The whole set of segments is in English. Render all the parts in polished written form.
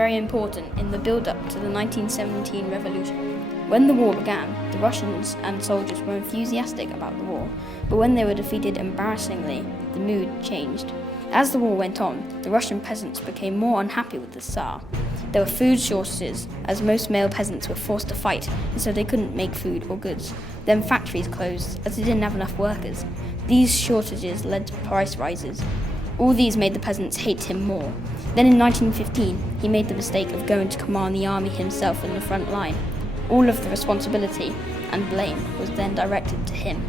very important in the build-up to the 1917 revolution. When the war began, the Russians and soldiers were enthusiastic about the war, but when they were defeated embarrassingly, the mood changed. As the war went on, the Russian peasants became more unhappy with the Tsar. There were food shortages, as most male peasants were forced to fight, and so they couldn't make food or goods. Then factories closed, as they didn't have enough workers. These shortages led to price rises. All these made the peasants hate him more. Then in 1915, he made the mistake of going to command the army himself in the front line. All of the responsibility and blame was then directed to him.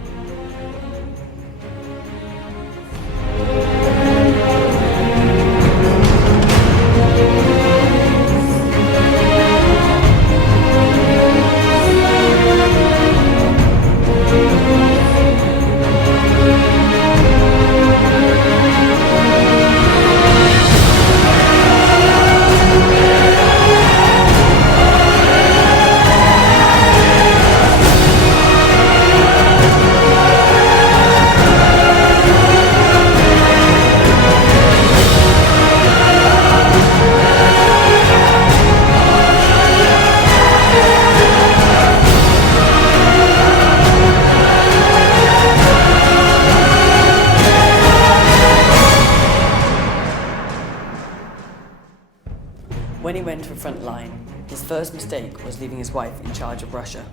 When he went to the front line, his first mistake was leaving his wife in charge of Russia.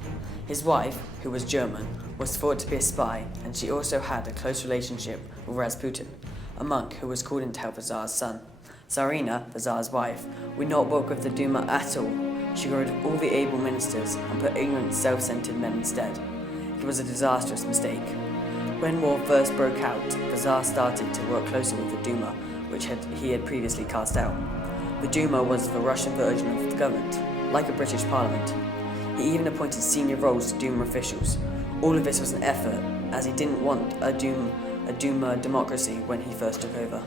His wife, who was German, was thought to be a spy, and she also had a close relationship with Rasputin, a monk who was called in to help the Tsar's son. Tsarina, the Tsar's wife, would not work with the Duma at all. She got rid of all the able ministers and put ignorant, self-centered men instead. It was a disastrous mistake. When war first broke out, the Tsar started to work closely with the Duma, which he had previously cast out. The Duma was the Russian version of the government, like a British parliament. He even appointed senior roles to Duma officials. All of this was an effort, as he didn't want a Duma democracy when he first took over.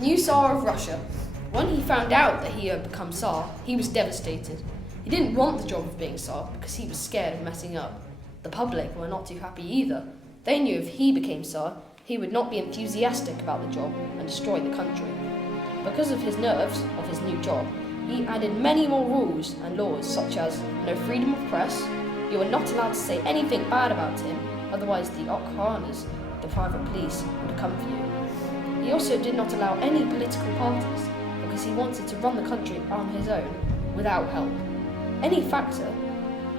New Tsar of Russia. When he found out that he had become Tsar, he was devastated. He didn't want the job of being Tsar because he was scared of messing up. The public were not too happy either. They knew if he became Tsar, he would not be enthusiastic about the job and destroy the country. Because of his nerves of his new job, he added many more rules and laws such as no freedom of press, you were not allowed to say anything bad about him, otherwise the Okhanas, the private police, would come for you. He also did not allow any political parties because he wanted to run the country on his own, without help.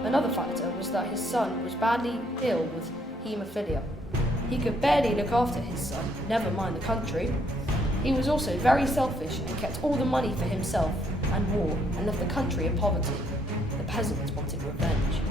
Another factor was that his son was badly ill with haemophilia. He could barely look after his son, never mind the country. He was also very selfish and kept all the money for himself and war and left the country in poverty. The peasants wanted revenge.